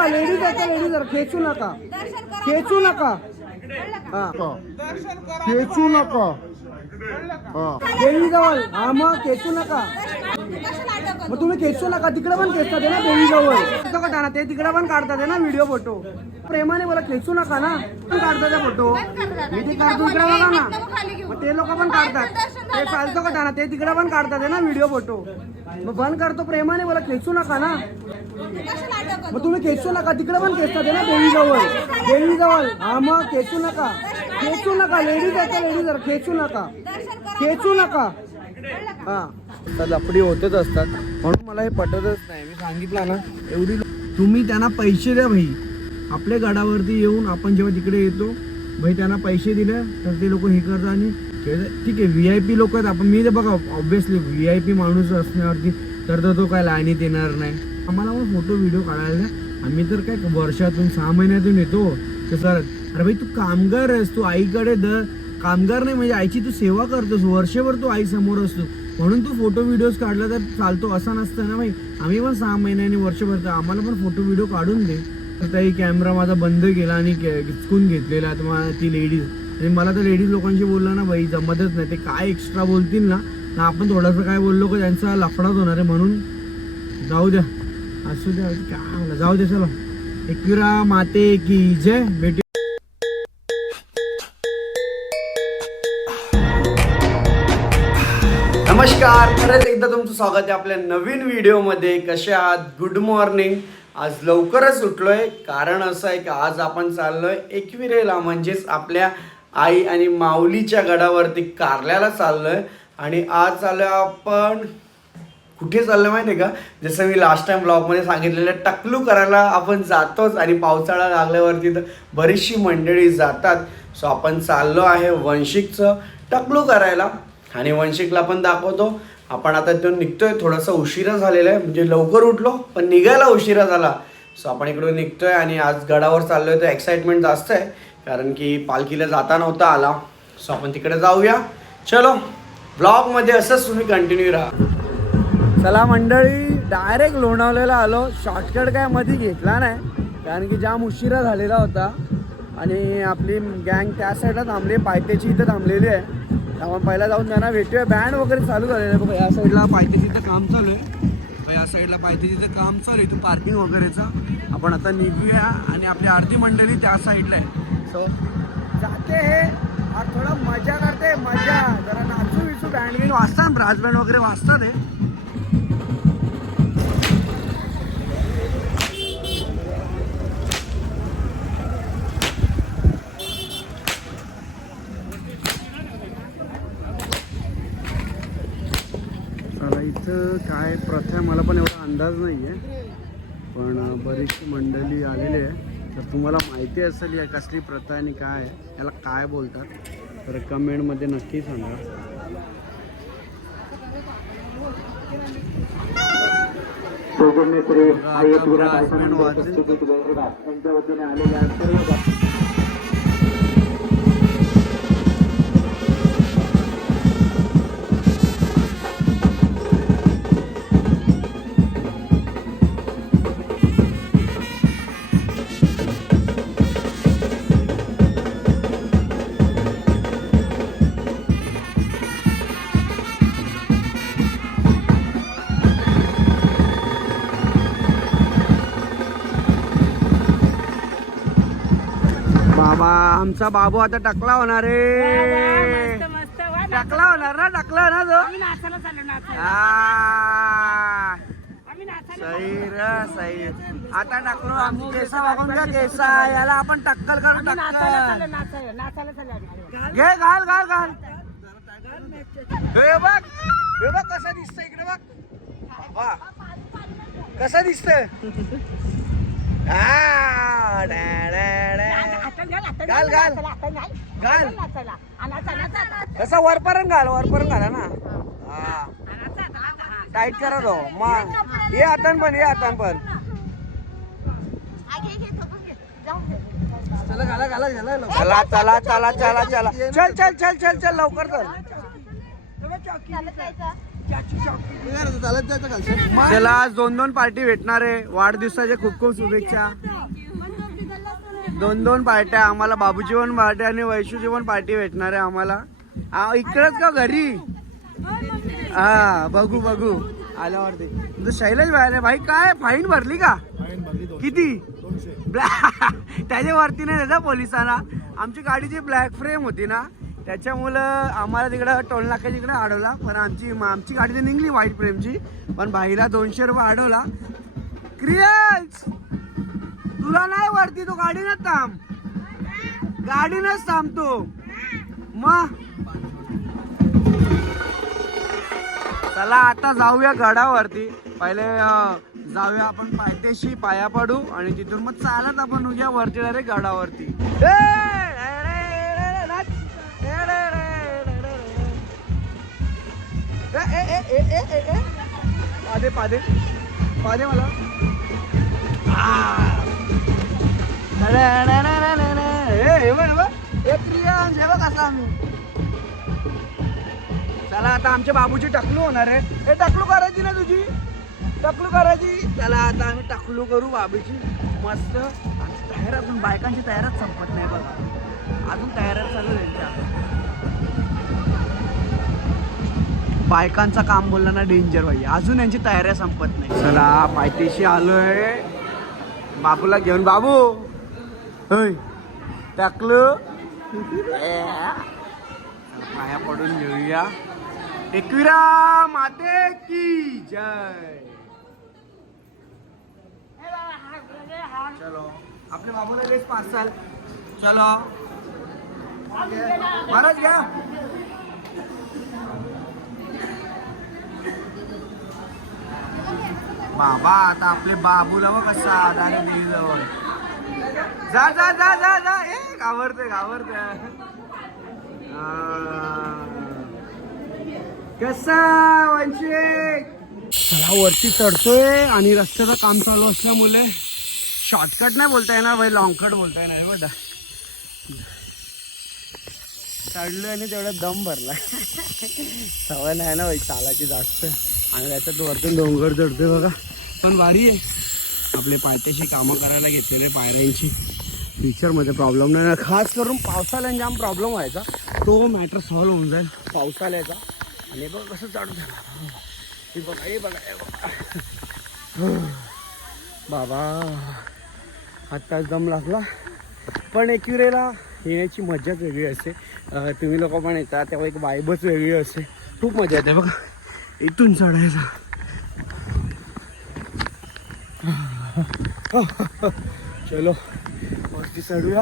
नका लेडीज आहे लेडीज खेचू नका. खेचू नका. खेचू नका. हा देवीजवळ हा. मग खेचू नका. मग तुम्ही खेचू नका. तिकडे पण खेचतात ना देवीजवळ तिथं का ते. तिकडे पण काढतात ना व्हिडिओ फोटो. प्रेमाने मला खेचू नका ना. पण काढतात आहे फोटो. मी ते काढतो इकडे बघा ना. मग ते लोक पण काढतात. ते चालतं का त्यांना ते तिकडे पण काढतात ना व्हिडिओ फोटो. मग बंद करतो. प्रेमाने मला खेचू नका ना. मग तुम्ही खेचू नका. तिकडे पण खेचतात ना देवीजवळ देवीजवळ हा मग खेचू नका. खेचू नका. लेडीज आहे लेडीज खेचू नका. खेचू नका. हा. तर लफडी होतच असतात. म्हणून मला हे पटतच नाही. मी सांगितलं ना एवढी तुम्ही त्यांना पैसे द्या भाई. आपल्या गडावरती येऊन आपण जेव्हा तिकडे येतो भाई त्यांना पैसे दिले तर ते लोक हे करतात आणि ठीक आहे व्ही आय पी लोक आहेत. आपण मी तर बघा ऑब्विसली व्ही आय पी माणूस असण्यावरती तर तर तो काय लाईनीत येणार नाही. आम्हाला मग फोटो व्हिडिओ काढायला आम्ही तर काय वर्षातून सहा महिन्यातून येतो. तर सर अरे भाई तू कामगार आहेस तू आईकडे दर. कामगार नाही म्हणजे आईची तू सेवा करतोस वर्षभर तू आई समोर असतो. म्हणून तू फोटो व्हिडिओज काढला तर चालतो असा नसतं ना भाई. आम्ही पण सहा महिन्याने वर्षभर तर आम्हाला पण फोटो व्हिडिओ काढून दे. तर त्याही कॅमेरा माझा बंद केला आणि हिचकून घेतलेला आता मला ती लेडीज आणि मला तर लेडीज लोकांशी बोललं ना भाई जमतच नाही. ते काय एक्स्ट्रा बोलतील ना? ना आपण थोडंसं काय बोललो का त्यांचा लफडाच होणार आहे. म्हणून जाऊ द्या. असू द्या काय जाऊ द्या चला. एकविरा माते की जय. भेटू. नमस्कार. परत एकदा तुमचं स्वागत आहे आपल्या नवीन व्हिडिओमध्ये. कसे आहात? गुड मॉर्निंग आज लवकरच उठलोय. कारण असं आहे की आज आपण चाललोय एकविरेला म्हणजेच आपल्या आई आणि माऊलीच्या गडावरती कारल्याला चाललोय. आणि आज चाललोय आपण कुठे चाललं माहिती आहे का? जसं मी लास्ट टाइम ब्लॉगमध्ये सांगितलेलं टकलू करायला आपण जातोच आणि पावसाळा लागल्यावरती तर बरीचशी मंडळी जातात. सो आपण चाललो आहे वंशिकचं टकलू करायला. आणि वंशिकला पण दाखवतो. आपण आता तो निघतोय थोडासा उशिरा झालेला आहे. म्हणजे लवकर उठलो पण निघायला उशिरा झाला. सो आपण इकडून निघतोय आणि आज गडावर चाललोय तर एक्साइटमेंट जास्त आहे. कारण की पालखीला जाता नव्हता आला. सो आपण तिकडे जाऊया. चलो ब्लॉगमध्ये असंच तुम्ही कंटिन्यू राहा. चला मंडळी डायरेक्ट लोणावलेला आलो. शॉर्टकट काय मध्ये घेतला नाही. कारण की जाम उशिरा झालेला होता. आणि आपली गँग त्या साईडला थांबली पायथ्याची इथं थांबलेली आहे. आपण पहिला जाऊन त्यांना भेटूया. बँड वगैरे चालू झालेलं आहे. बघा या साईडला पायथ्याची काम चालू आहे. तर या साईडला पायथ्याची काम चालू आहे. तू पार्किंग वगैरेचं. आपण आता निघूया आणि आपली आरती मंडळी त्या साईडला आहे. सो जाते हे. थोडं थोडा मजा करते. मजा. जरा नाचू विचू बँड घेऊन वाचतात ब्रास बँड वगैरे वाचतात हे चला इथं काय प्रथा आहे मला पण एवढा अंदाज नाही आहे पण बरीचशी मंडळी आलेली आहे. तर तुम्हाला माहिती असेल या कसली प्रथा आणि काय याला काय बोलतात? तर कमेंटमध्ये नक्की सांगा. सौजन्यश्री बाबा आमचा बाबू आता टकला होणार रे. टकला होणार ना टकला ना तो. सही सही आता टाकलो आमची केसा बघून घ्या केसा. याला आपण टक्कल करू टक्कल. घे घाल घाल घाल. हे बघ हे बघ कसं दिसतंय इकडे बघ. वा कसं दिसतंय? आ, डा, डा, डा. घाल घाल घाल कसा वरपर्यंत घाल वरपर्यंत घाला ना. हा. टाईट करा तो. मग ये हातान पण ये हातान पण. चला चला चला चला चला चल चल चल. चल. चल लवकर चल. चालत जायचं का त्याला आज दोन दोन पार्टी भेटणार आहे. वाढदिवसाच्या खूप खूप शुभेच्छा. दोन दोन पार्ट्या आम्हाला बाबूची पण पार्टी आणि वैशूची पण पार्टी भेटणार आहे आम्हाला. इकडेच का घरी? हा बघू बघू. आल्यावरती. तुझं शैलेश भाई भाई काय? फाईन भरली का? किती? त्याच्यावरती नाही त्याचा पोलिसांना आमची गाडीची ब्लॅक फ्रेम होती ना. त्याच्यामुळं आम्हाला तिकडं टोल नाक्या तिकडे अडवला पण आमची आमची गाडी तर निघली वाईट प्रेमची पण भाईला दोनशे रुपये अडवला क्रियल्स तुला नाही वरती तू गाडीनच थांब. गाडीनच थांबतो मग चला आता जाऊया गडावरती. पहिले जाऊया आपण पायथ्याशी पाया पडू आणि तिथून मग चालत आपण उद्या वरती डायरेक्ट गडावरती. ए, ए, ए, ए, ए, ए, ए. पादे पादे. पादे मला. आ. हे बघ, बघ. हे बघ आम्ही चला आता आमच्या बाबूची टकलू होणार आहे. हे टकलू करायची ना तुझी? टकलू करायची? चला आता आम्ही टकलू करू बाबूची. मस्त. आमची तयार अजून बायकांची तयारच संपत नाही बघा. अजून तयारच चालू त्यांच्या बायकांचा काम बोलताना ना डेंजर भाई अजून यांची तयाऱ्या संपत नाही. चला पायतीशी आलोय. बाबूला घेऊन बाबू! होय. टाकलं. पाया पडून घेऊया. एकविरा माते की जय. चलो. आपल्या बाबूला लेस पाच साल. चलो. महाराज घ्या. बाबा आता आपले बाबूला बघ कसा आधार जवळ जा जा जा जा जा. ए घाबरते घाबरते कसा वंशिक चला वरती चढतोय आणि रस्त्याचं काम चालू असल्यामुळे शॉर्टकट नाही बोलता येणार भाई लॉंगकट बोलता येणार बघा. चढलोय आणि तेवढा दम भरला सवय नाही ना भाई चालायची जास्त. आणि त्याच्यात वरतून डोंगर चढतोय बघा. पण भारी आहे. आपले पायथ्याशी कामं करायला घेतलेले पायऱ्यांची. फ्युचरमध्ये प्रॉब्लेम नाही. खास करून पावसाळ्याने जाम प्रॉब्लेम व्हायचा तो मॅटर सॉल्व्ह होऊन जाईल. पावसाळ्याचा. आणि बघ कसं चढू झालं. हे बघा हे बघा बघा. बाबा आत्ताच दम लागला. पण एक्युरेला येण्याची मजाच वेगळी असते. तुम्ही लोक पण येता तेव्हा एक वाईबच वेगळी असते. खूप मजा येते बघा. इथून चढायचा चलो वरती चढूया.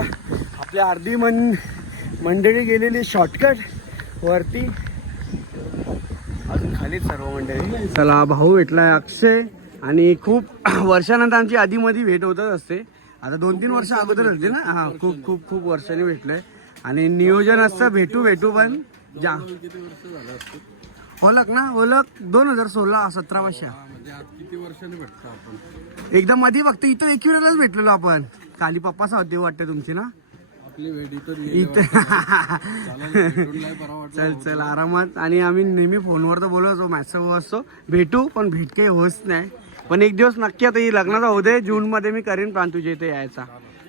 आपली अर्धी मन मंडळी गेलेली शॉर्टकट वरती. अजून खालीच सर्व मंडळी. चला भाऊ भेटलाय अक्षय. आणि खूप वर्षानंतर आमची आधीमध्ये भेट होतच असते. आता दोन तीन वर्ष अगोदर होते ना? हा खूप खूप खूप वर्षांनी भेटलंय. आणि नियोजन असतं भेटू भेटू पण. जा. ओळख ना ओळख दोन हजार सोळा सतरा वर्षा. किती वर्षांनी भेटतो आपण? एकदा मध्ये फक्त इथं एक वेळेलाच भेटलेलो आपण. काली पप्पा सावते वाटते तुमची ना? आपली वेळ इथं इथं. बरा वाटत चल चल आरामात. आणि आम्ही नेहमी फोनवर तर बोलतो मॅसेज असतो. भेटू पण भेट काही होत नाही. पण एक दिवस नक्की आता ही लग्नाचा होऊ दे जून मध्ये मी करीन प्राण तुझ्या इथे यायचा.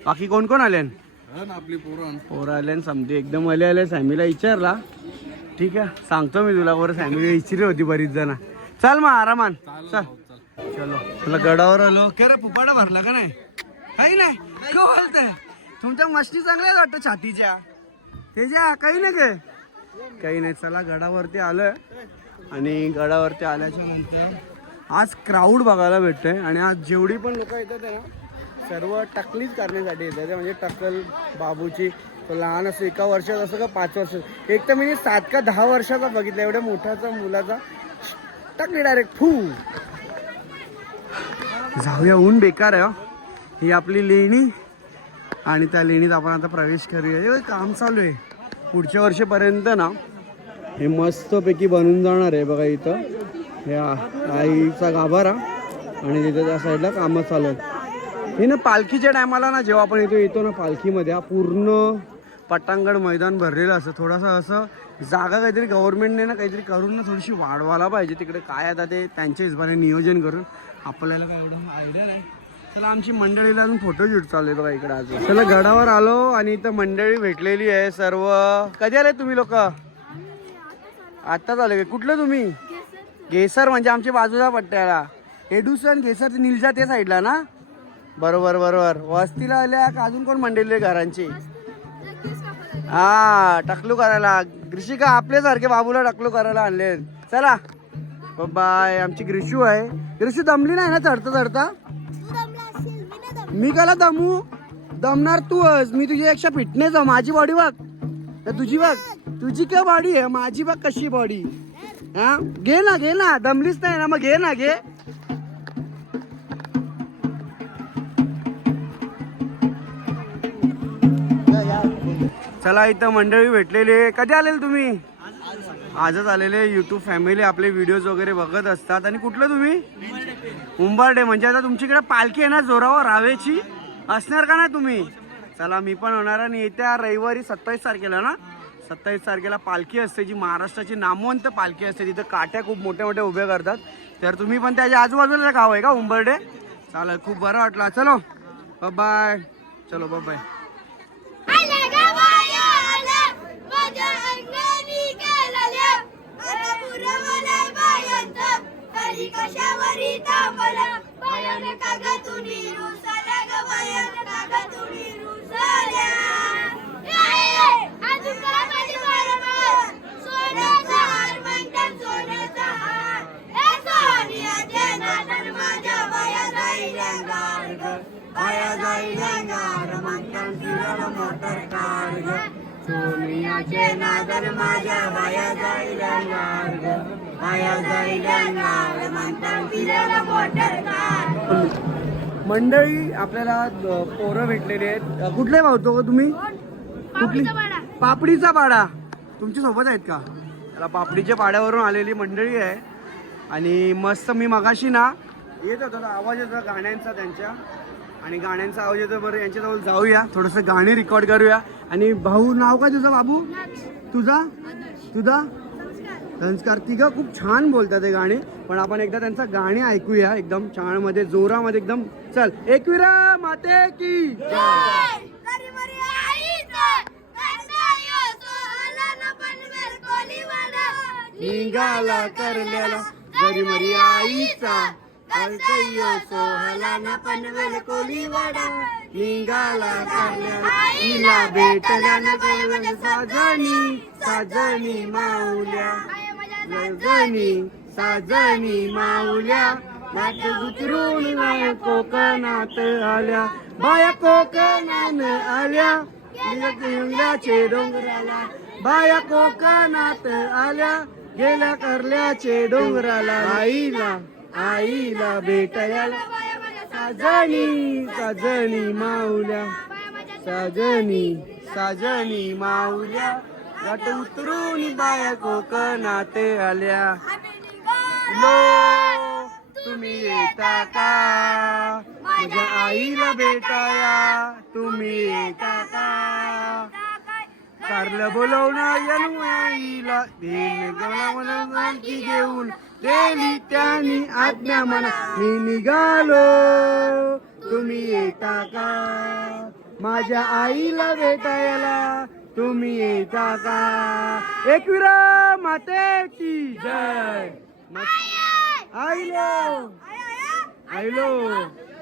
बाकी कोण कोण आले ना आपली पोरण पोरं आले समजे एकदम आले आले सॅमीला विचारला. ठीक आहे. सांगतो मी तुला बरं सॅमीला विचारली होती बरीच जण. चल मग आरामान चल. चलो. तुला गडावर आलो. काय रे फुपाडा भरला का नाही? काही नाही. काय बोलतंय तुमच्या मस्ती चांगल्याच वाटतं छातीच्या. त्याच्या काही नाही काय काही नाही चला गडावरती आलोय. आणि गडावरती आल्याच्यानंतर आज क्राऊड बघायला भेटतोय. आणि आज जेवढी पण लोक येतात ना सर्व टकलीच करण्यासाठी येतात. म्हणजे टकल बाबूची तो लहान असं एका वर्षात असं का पाच वर्ष. एक तर मी सात का दहा वर्षाचा बघितला एवढ्या मोठ्याचा मुलाचा. टाकली डायरेक्ट फू. जाऊया ऊन बेकार आहे हो. ही. आपली लेणी. आणि त्या लेणीत आपण आता प्रवेश करूया. हे काम चालू आहे. पुढच्या वर्षीपर्यंत ना हे मस्तपैकी बनून जाणार आहे बघा इथं. हे आईचा गाभारा आणि तिथं त्या साईडला कामं चालू आहेत. हे ना पालखीच्या टायमाला ना जेव्हा आपण इथे येतो ना पालखीमध्ये हा पूर्ण पटांगण मैदान भरलेलं असं थोडासा असं जागा काहीतरी गव्हर्नमेंटने ना काहीतरी करून ना थोडीशी वाढवायला पाहिजे. तिकडे काय आता ते त्यांच्या हिशोबाने नियोजन करून. आपल्याला काय एवढं आयडिया नाही. चला आमची मंडळीला अजून फोटो शूट चालू आहे बघा इकडे अजून. चला गडावर आलो आणि इथं मंडळी भेटलेली आहे सर्व. कधी आले तुम्ही लोक? आत्ताच आले का? कुठलं तुम्ही? गेसर म्हणजे आमच्या बाजूला पट्ट्याला. एडुसन गेसर निलजा ते साईडला ना? बरोबर बरोबर. वस्तीला आल्या का अजून कोण मंडळी आहे घरांची? हा टकलू करायला. ग्रिशिका आपल्यासारखे बाबूला टकलू करायला आणले चला. बाय आमची ग्रिशू आहे. ग्रिशू दमली नाही ना चढता चढता? मी कला दमू? दमणार तूच मी तुझ्यापेक्षा फिटनेस आहे. माझी बॉडी बघ. तर तुझी बघ. तुझी काय बॉडी आहे? माझी बघ कशी बॉडी हा? घे ना घे ना. दमलीच नाही ना. मग घे ना घे. चला इथं मंडळी भेटलेले कधी आलेले तुम्ही? आजच आलेले युट्यूब फॅमिली आपले व्हिडिओज वगैरे बघत असतात. आणि कुठलं तुम्ही? उंबरडे म्हणजे आता तुमच्याकडे पालखी आहे ना जोरावर रावेची? असणार का नाही तुम्ही? चला मी पण होणार आणि येत्या रविवारी सत्तावीस तारखेला ना? सत्तावीस तारखेला पालखी असते जी. महाराष्ट्राची नामवंत पालखी असते. तिथं काट्या खूप मोठ्या मोठ्या उभ्या करतात. तर तुम्ही पण त्याच्या आजूबाजूला गाव आहे का उंबरडे? चालेल खूप बरं वाटलं. चलो बाय चलो बाय आल्या गावाया आल्या माझ्या अंगानी गेलेल्या आता पुरवलंय बायांचं तरी कशावरी थांबला बायाने कागदुनी रुसल्या ग अजून काय माझी सोन्याचा हार म्हणतात सोन्याचा हार. ए माझ्या बाया जाईल अंगार ग बाया जाईल अंगार म्हणतात मोटर कार ग सोनियाचे माझ्या बाया जाईल अंगार ग मंडळी आपल्याला पोरं भेटलेली आहेत. कुठले भावतो तुम्ही? कुठली? पापडीचा पाडा. तुमच्यासोबत आहेत का? त्याला पापडीच्या पाड्यावरून आलेली मंडळी आहे. आणि मस्त मी मगाशी ना येत होता आवाज येतो गाण्यांचा त्यांच्या. आणि गाण्यांचा आवाज येतो बरं यांच्याजवळ जाऊया. थोडंसं गाणी रेकॉर्ड करूया. आणि भाऊ नाव काय तुझं बाबू? तुझा? तुझा? संस्कार तिघं खूप छान बोलतात ते गाणे. पण आपण एकदा त्यांचं गाणी ऐकूया एकदम छानमध्ये जोरामध्ये एकदम. चल एकविरा माते की जय. तरी बरी आईचं करतायो सोहळ्यानं बनवेल निघाला करल्याला जरी मरी आईचा. करतय्यो सोहला ना पनवेल कोलीवाडा निघाला करल्याला हिला भेटल्या न कळवल साजनी साजनी माऊल्या. आया माझ्या माऊल्या. नाच उतरून बाया कोकणात आल्या. बाया कोकणात आल्या. गेल्याचे डोंगराला. बाया कोकणात आल्या. गेल्या करल्याचे डोंगराला. आईला आईला भेटायला. साजनी साजनी माऊल्या. साजनी साजनी माऊल्या. गाठ उतरून बाया कोकणात आल्या. लो तुम्ही येता का? माझ्या आईला भेटाया. तुम्ही येता का? कारलं बोलवणार यानु आईला देण आणखी घेऊन देली त्यानी आज्ञा म्हणा मी निघालो. तुम्ही येता का? माझ्या आईला भेटायला. तुम्ही का एकविरा माते की जय आईलो. आईलो.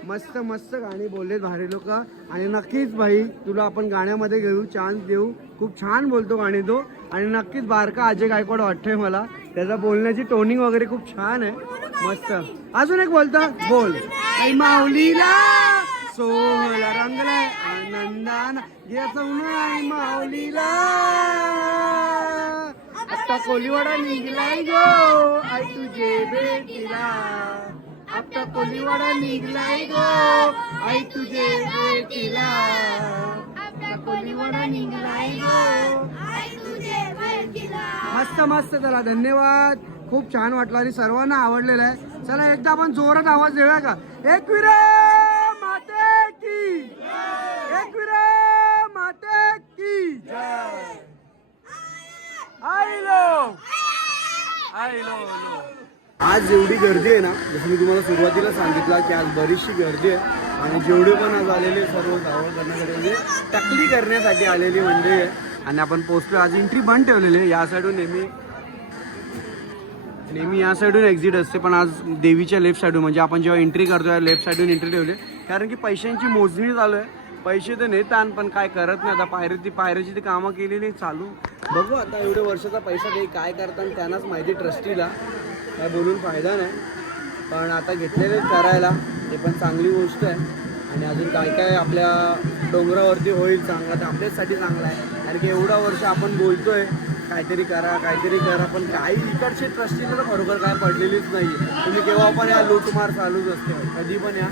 मस्त मस्त गाणी बोललेत भारी लोक. आणि नक्कीच भाई तुला आपण गाण्यामध्ये घेऊ चान्स देऊ. खूप छान बोलतो गाणी तो. आणि नक्कीच बारका अजय गायकवाड वाटतोय मला. त्याचा बोलण्याची टोनिंग वगैरे खूप छान आहे. मस्त. अजून एक बोलतो. बोल. माऊलीला. सोहळा रंगलाय आनंदान. घेऊन आई माऊलीला. आता कोलीवाडा निघलाय गो. आई तुझे भेटीला. आता कोलीवाडा निघलाय गो. आई तुझे आता कोलीवाडा निघलाय गो. आई तुझे भेटीला. मस्त मस्त. चला धन्यवाद. खूप छान वाटलं आणि सर्वांना आवडलेलं आहे. चला एकदा आपण जोरात आवाज देऊया का? एक विरा आज जेवढी गर्दी आहे ना जसं मी तुम्हाला सुरुवातीला सांगितलं की आज बरीचशी गर्दी आहे आणि जेवढे पण आज आलेले सर्व धावळ करण्यासाठी म्हणजे टकली करण्यासाठी आलेली म्हणजे आणि आपण पोस्टला आज एंट्री बंद ठेवलेली आहे. या साईडून नेहमी नेहमी या साईडून एक्झिट असते. पण आज देवीच्या लेफ्ट साईडून म्हणजे आपण जेव्हा एंट्री करतो या लेफ्ट साईडून एंट्री ठेवली. कारण की पैशांची मोजणी चालू आहे. पैसे तर नेतात पण काय करत नाही. आता पायरी ती ती कामं केलेली चालू. बघू आता एवढे वर्षाचा पैसा काही काय करतात त्यांनाच माहिती ट्रस्टीला. काय बोलून फायदा नाही. पण आता घेतलेले करायला ते पण चांगली गोष्ट आहे. आणि अजून काय काय आपल्या डोंगरावरती होईल चांगला ते आपल्याचसाठी चांगला आहे. कारण की एवढा वर्ष आपण बोलतोय काहीतरी करा काहीतरी करा पण काही इकडचे ट्रस्टीला तर खरोखर काय पडलेलीच नाही तुम्ही केव्हा पण या लूटमार चालूच असते. कधी पण या.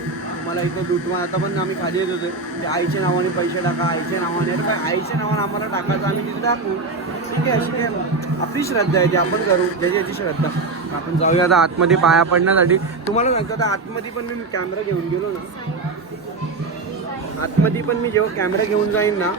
आम्हाला इथं लुटवा आता पण आम्ही खाली येत होते. म्हणजे ते आईच्या नावाने पैसे टाका आईच्या नावाने. अरे आईच्या नावाने आम्हाला टाकायचं आम्ही तिथे टाकू. ठीक आहे अशी काय आपली श्रद्धा आहे ती. आपण करू. ज्याची याची श्रद्धा. आपण जाऊया आता आतमध्ये पाया पडण्यासाठी. तुम्हाला सांगतो आता आतमध्ये पण मी कॅमेरा घेऊन गेलो ना. आतमध्ये पण मी जेव्हा कॅमेरा घेऊन जाईन ना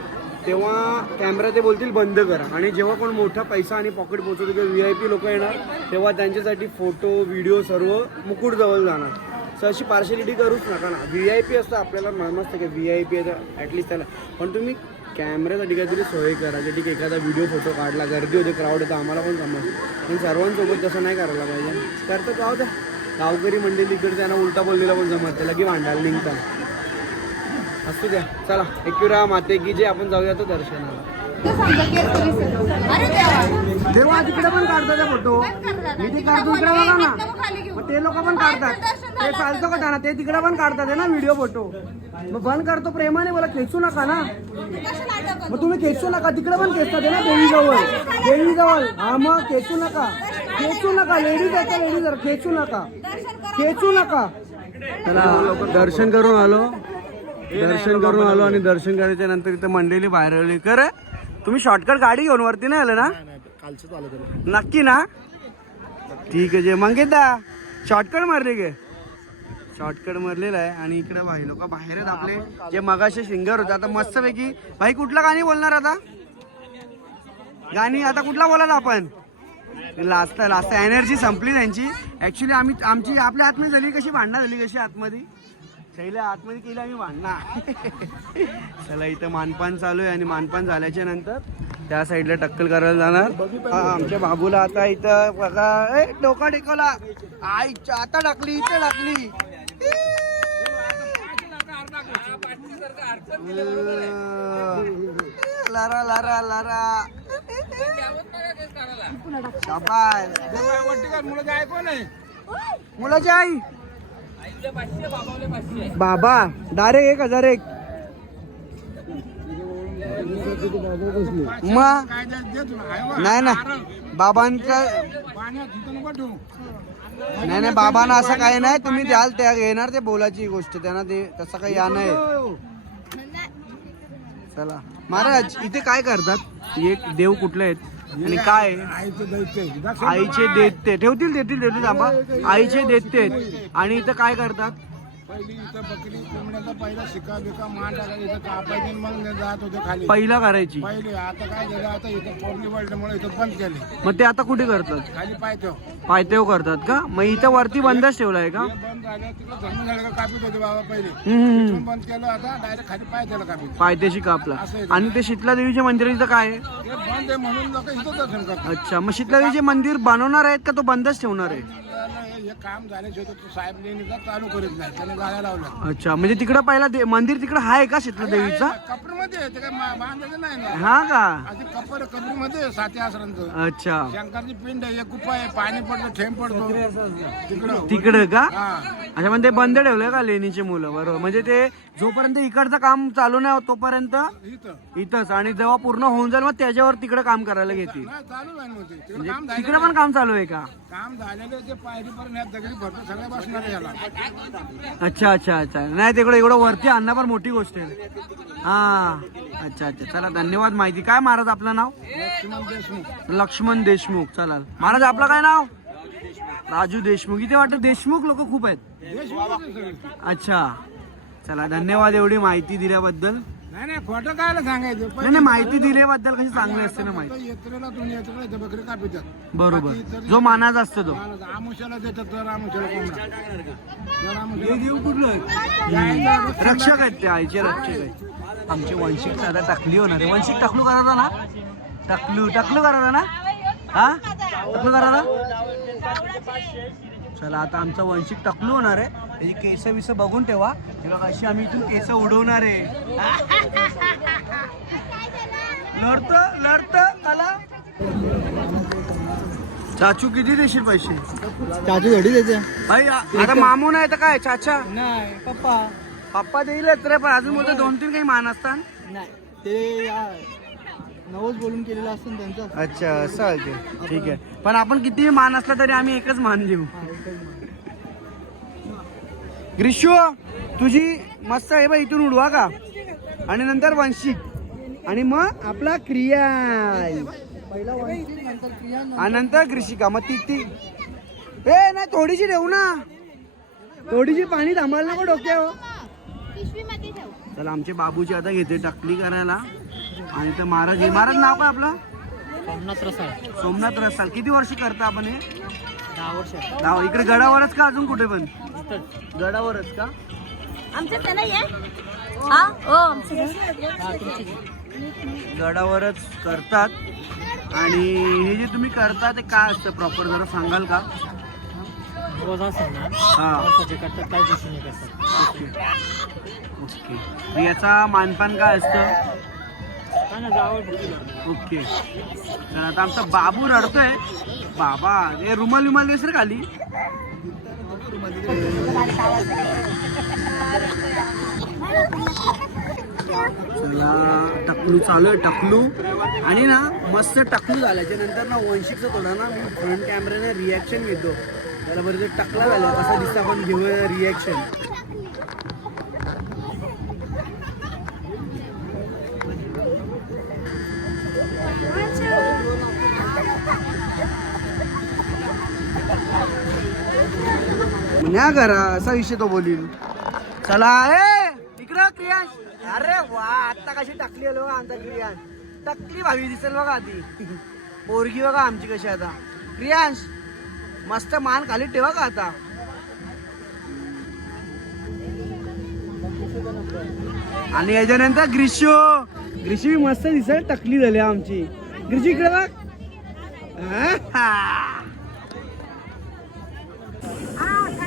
तेव्हा कॅमेरा ते बोलतील बंद करा. आणि जेव्हा कोण मोठा पैसा आणि पॉकेट पोचवतो किंवा व्ही आय पी लोक येणार तेव्हा त्यांच्यासाठी फोटो व्हिडिओ सर्व मुकुट जवळ जाणार. सो अशी पार्शलिटी करूच नका ना. व्ही आय पी असतं आपल्याला मस्त की व्ही आय पी आहे तर ॲटलिस्ट त्याला. पण तुम्ही कॅमेऱ्यासाठी काहीतरी सोय करा. जे ठीक एखादा व्हिडिओ फोटो काढला गर्दी होते क्राऊड होतं आम्हाला पण समजतं पण सर्वांसोबत तसं नाही करायला पाहिजे. करतं जाऊ द्या गावकरी मंडळी तिकडे त्यांना उलटा बोललेला पण जमत त्याला की भांडायला निघताना असू द्या. चला एक माते की जे आपण जाऊया तो दर्शनाला. देवा. तिकडे पण काढतात फोटो. मी ते काढतो इकडे बघा ना मग ते लोक पण काढतात. ते चालतं का त्यांना? ते तिकडे पण काढतात ना व्हिडिओ फोटो मग बंद करतो प्रेमाने मला खेचू नका ना. मग तुम्ही खेचू नका. तिकडे पण खेचतात ना देवीजवळ. देवीजवळ. हा मग खेचू नका. खेचू नका. लेडीज आहे तर लेडीज खेचू नका. खेचू नका. चला दर्शन करून आलो. दर्शन करून आलो आणि दर्शन करायच्या नंतर इथं मंडळी बाहेर आली. कर. तुम्ही शॉर्टकट गाडी घेऊन वरती नाही आलं ना? नक्की ना? ठीक आहे जे मंगेता शॉर्टकट मारले गे. शॉर्टकट मारलेला आहे आणि इकडे भाई लोक बाहेर आपले. जे मगाशी सिंगर होते आता मस्तपैकी. भाई कुठलं गाणी बोलणार आता? गाणी आता कुठला बोलायला आपण? लास्ट लास्ट एनर्जी संपली त्यांची. ऍक्च्युली आम्ही आमची आपल्या आतमध्ये झाली कशी भांडणं झाली कशी आतमध्ये? शैल्या आतमध्ये केली आम्ही भांडणं चला इथं मानपान चालू आहे आणि मानपान झाल्याच्यानंतर त्या साईडला टक्कल करायला जाणार. आमच्या बाबूला आता इथं बघा. ए डोका टेकवला. आई आता टाकली इथं टाकली. Lara Lara Lara. शाबाय मुलाची आई. बाबा डायरेक्ट एक हजार एक. मग? नाही ना बाबांचा नाही नाही बाबांना असं काही नाही. तुम्ही द्याल त्या घेणार ते बोलायची गोष्ट. त्यांना ते तसं काही या नाही. चला. महाराज इथे काय करतात? एक देव कुठले आहेत? आणि काय? आईचे देते ठेवतील देतील देतील थांबा. आईचे देते आणि इथं काय करतात? पहिली इथं बकरी कोंबड्याचा पहिला शिका बिका मान टाकायला इथं कापायची आणि मग जात होते खाली. पहिला करायची. पहिले आता काय झालं आता इथं पोरली वर्ल्डमुळे इथं बंद केले. मग ते आता कुठे करतात? खाली पायथ्याव करतात का? मग इथं वरती बंदच ठेवलाय का? हे बंद झालं तिकडे जमीन झालं कापीत होते बाबा पहिले. हम्म. तिथून बंद केलं आता डायरेक्ट खाली पायथ्याला कापीत. पायथ्याशी कापला. आणि ते शीतला देवीचे मंदिर इथं काय आहे? ते बंद आहे म्हणून लोक इथं दर्शन करतात. अच्छा मग शीतला देवीचे मंदिर बनवणार आहेत का तो बंदच ठेवणार आहे? हे काम झाल्याशिवाय तो साहेब चालू करीत नाही. त्याने गाड्या लावल्या अच्छा म्हणजे तिकडं पहिला दे- मंदिर तिकडं आहे का शीतला देवीचा? कपडमध्ये आहे, ते काय मा- बांधायचं नाही ना. हा का? आधी कपर कबरीमध्ये साती आसरांचं अच्छा. शंकरची पिंड आहे एक गुफा आहे पाणी पडतं थेंब पडतो. तिकडं. तिकडं का? हा. अच्छा म्हणजे ते बंद ठेवलंय का लेणीचे मुलं? बरोबर. म्हणजे ते जोपर्यंत इकडचं काम चालू नाही होत तोपर्यंत इथं. इथंच. आणि जेव्हा पूर्ण होऊन जाईल मग त्याच्यावर तिकडे काम करायला घेतील. चालू आहे तिकडे काम तिकडे पण काम चालू आहे का? काम झालेलं ते पायरीपर्यंत ह्या दगडी भरतो सगळे बसणार आहे याला. अच्छा अच्छा अच्छा. नाही तिकडे एवढं वरती आणणं पण मोठी गोष्ट आहे. हा. अच्छा अच्छा. चला धन्यवाद माहिती. काय महाराज आपलं नाव? लक्ष्मण देशमुख. लक्ष्मण देशमुख. चला महाराज आपलं काय नाव? राजू देशमुख. इथे वाटतं देशमुख लोक खूप आहेत. अच्छा. चला धन्यवाद एवढी माहिती दिल्याबद्दल. नाही नाही खोटं कायला सांगायचं? नाही नाही माहिती दिल्याबद्दल कशी चांगली असते ना माहिती? यात्रेला तुम्ही यात्रेला इथं बकरी कापितात बरोबर. जो मानाचा असतो तो. आमुशाला देतात तर आमुशाला कोंबडा जर आमुशाला रक्षक आहेत ते आईचे रक्षक आहेत. आमचे वंशिक आता टाकली होणार वंशिक टाकलू करायचा ना? टाकलू टाकलू करायचा ना? हा? टाकलू करायचा? चला आता आमचा वंशिक टकलू होणार आहे. त्याची केस विस बघून ठेवा. तेव्हा कशी आम्ही इथून केस उडवणार आहे. लढत लढत आला चाचू किती देशील पैसे? चाचू घडी भाई आता मामू नाही तर काय चाचा? नाही पप्पा. पप्पा देईलच रे पण अजून मोठे दोन तीन काही मान असतात नाही ते नवस बोलून केलेलं असतं ना त्यांचं. अच्छा असं आहे. ते ठीक आहे. पण आपण किती मान असला तरी आम्ही एकच मान देऊ. ग्रीशू तुझी मस्त आहे बा इथून उडवा का? आणि नंतर वंशिक. आणि मग आपला क्रिया. आणि नंतर ग्रीशिका. मग ती ती. ए नाही थोडीशी ठेवू ना. थोडीशी पाणी थांबायला नको डोक्यावर. चला आमचे बाबूची आता घेते टकली करायला. आणि तर महाराज हे महाराज नाव काय आपलं? सोमनाथ रसाळ. सोमनाथ रसाल किती वर्ष करता आपण हे? दहा वर्ष. नाव इकडे गडावरच का अजून कुठे पण? गडावरच का? आमचं ये हा? ओ आमचं गडावरच करतात. आणि हे जे तुम्ही करता ते काय असतं? प्रॉपर जरा सांगाल का? रोज असं ना हा जे करतात काय दिवशी नाही करतात. ओके. याचा मानपान काय असतं? ओके. तर आता आमचा बाबू रडतोय. बाबा हे रुमाल विमाल दिसर खाली? चला टकलू चालू आहे टकलू. आणि ना मस्त टकलू झाल्याच्यानंतर ना वंशिकचं थोडा ना मी फ्रंट कॅमेऱ्याने रिॲक्शन घेतो. त्याला बरं टकला झाला असं दिसतं आपण घेऊया रिॲक्शन न्या करा असा विषय तो बोलील चला ए इकडं क्रियांश. अरे वा आता कशी टाकली आलो आमचा क्रियांश. टाकली भावी दिसेल बघा आधी पोरगी बघा आमची कशी आता. क्रियांश मस्त मान खाली ठेवा का आता? आणि याच्यानंतर ग्रीष्यो ग्रीशी मस्त दिसेल टकली झाली आमची. ग्रीशी इकडे बघ.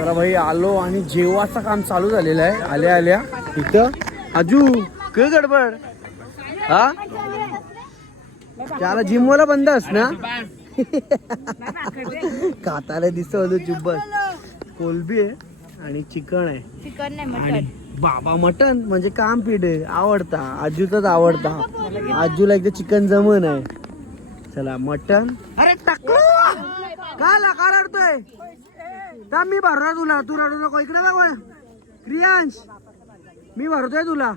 तर भाई आलो आणि जेवाचं काम चालू झालेलं आहे. आल्या आल्या. इथं. अजू काय गडबड. हा? त्याला जिम वाला बंद अस ना? काताला दिसत होतो चुब्बस कोलबी आहे आणि चिकन आहे. चिकन नाही आणि मटन बाबा मटन म्हणजे काम पीठ आहे. आवडता. आजूचाच आवडता. आजूला एकदा चिकन जमन आहे. चला मटन अरे टाकू का ला का रडतोय का मी भरणार तुला. तू रडू नको. इकडे बघ. क्रियांश. मी भरतोय तुला.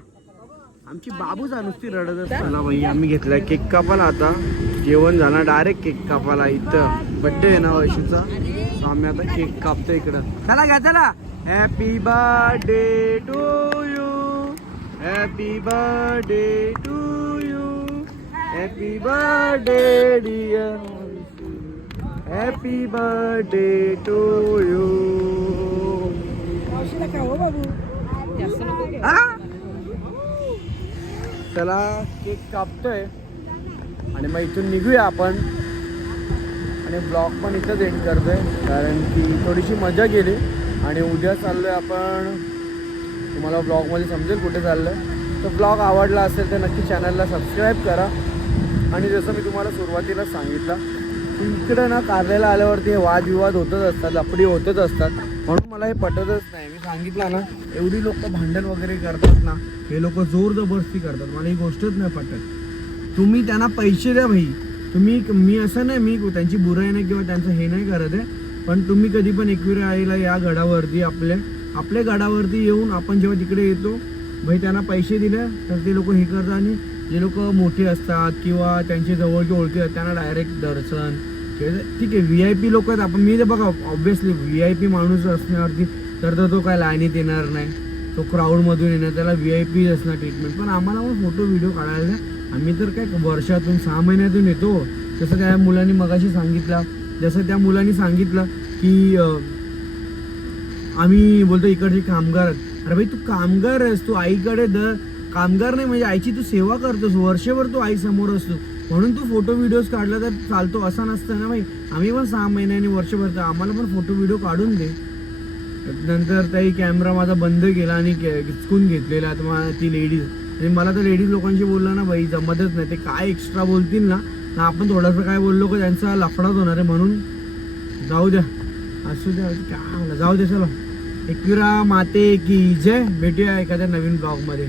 आमची बाबूच नुसती रडत चला भाई आम्ही घेतलाय केक कापाला आता. जेवण झालं डायरेक्ट केक कापाला इथं. बड्डे आहे ना वैशूचा. आम्ही आता केक कापतो इकडं. चला घ्या चला. Happy birthday to you happy birthday to you happy birthday dear happy birthday to you चला केक कापतोय. आणि मग इथून निघूया आपण. आणि ब्लॉग पण इथंच एंड करतोय कारण की थोडीशी मजा गेली. आणि उद्या चाललोय आपण तुम्हाला ब्लॉगमध्ये समजेल कुठे चाललोय. तर ब्लॉग आवडला असेल तर नक्की चॅनलला सबस्क्राईब करा. आणि जसं मी तुम्हाला सुरुवातीला सांगितलं इकडं ना कार्याला आल्यावरती हे वादविवाद होतच असतात लफडी होतच असतात. म्हणून मला हे पटतच नाही. मी सांगितलं ना एवढी लोक भांडण वगैरे करतात ना हे लोक जोर जबरदस्ती करतात. मला ही गोष्टच नाही पटत. तुम्ही त्यांना पैसे द्या भाई. तुम्ही मी असं नाही मी त्यांची बुराई नाही किंवा त्यांचं हे नाही करत आहे. पण तुम्ही कधी पण एकविरा आईला या गडावरती आपल्या आपल्या गडावरती येऊन आपण जेव्हा तिकडे येतो भाई त्यांना पैसे दिले तर ते लोक हे करतात. आणि जे लोक मोठे असतात किंवा त्यांचे जवळचे ओळखी असतात त्यांना डायरेक्ट दर्शन ठीक आहे व्ही आय पी लोक आहेत. आपण मी तर बघा ऑब्विसली व्ही आय पी माणूस असण्यावरती तर तो काय लाईनीत येणार नाही. तो क्राऊडमधून येणार त्याला व्ही आय पी असणार ट्रीटमेंट पण आम्हाला पण फोटो व्हिडिओ काढायला आम्ही तर काय वर्षातून सहा महिन्यातून येतो. जसं त्या मुलांनी मगाशी सांगितलं जसं त्या मुलांनी सांगितलं की आम्ही बोलतो इकडचे कामगार आहेत. अरे भाई तू कामगार आहेस. तू आईकडे दर. कामगार नाही म्हणजे आईची तू सेवा करतोस. वर्षभर तू आई समोर असतो. म्हणून तू फोटो व्हिडिओज काढला तर चालतो. असं नसतं ना भाई आम्ही पण सहा महिन्यानी वर्षभर तर आम्हाला पण फोटो व्हिडिओ काढून दे. नंतर त्याही कॅमेरा माझा बंद केला आणि किचकून घेतलेला आता ती लेडीज आणि मला तर लेडीज लोकांशी बोलला ना भाई जमतच नाही. ते काय एक्स्ट्रा बोलतील ना? आपण थोडंसं काय बोललो का त्यांचा लफडाच होणार आहे. म्हणून जाऊ द्या. असू द्या. काय जाऊ द्या चला. एकविरा माते की जय. भेटूया एखाद्या नवीन ब्लॉगमध्ये